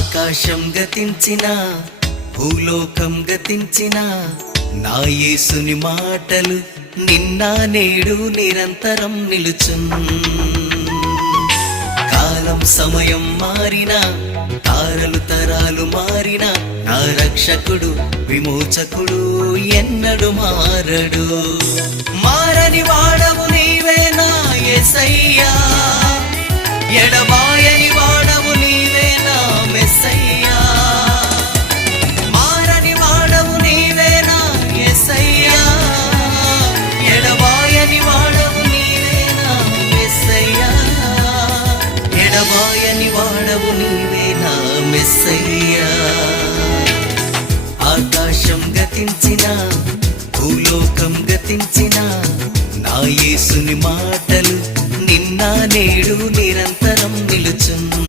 ఆకాశం గతించిన భూలోకం గతించిన నా యేసుని మాటలు నిన్న నేడు నిరంతరం నిలుచున్. కాలం సమయం మారిన తారలు తరాలు మారిన నా రక్షకుడు విమోచకుడు ఎన్నడు మారడు. మారని వాడవు నీవే నా యేసయ్యా, ఎడబాయని వాడవు నీవే నా మెస్సయ్యా. మారని వాడవు నీవే నా యేసయ్యా, ఎడబాయని వాడవు నీవే నా మెస్సయ్యా. ఎడబాయని వాడవు నీవే నా మెస్సయ్యా. ఆకాశం గతించిన భూలోకం గతించిన నా యేసుని మాటలు నిన్న నేడు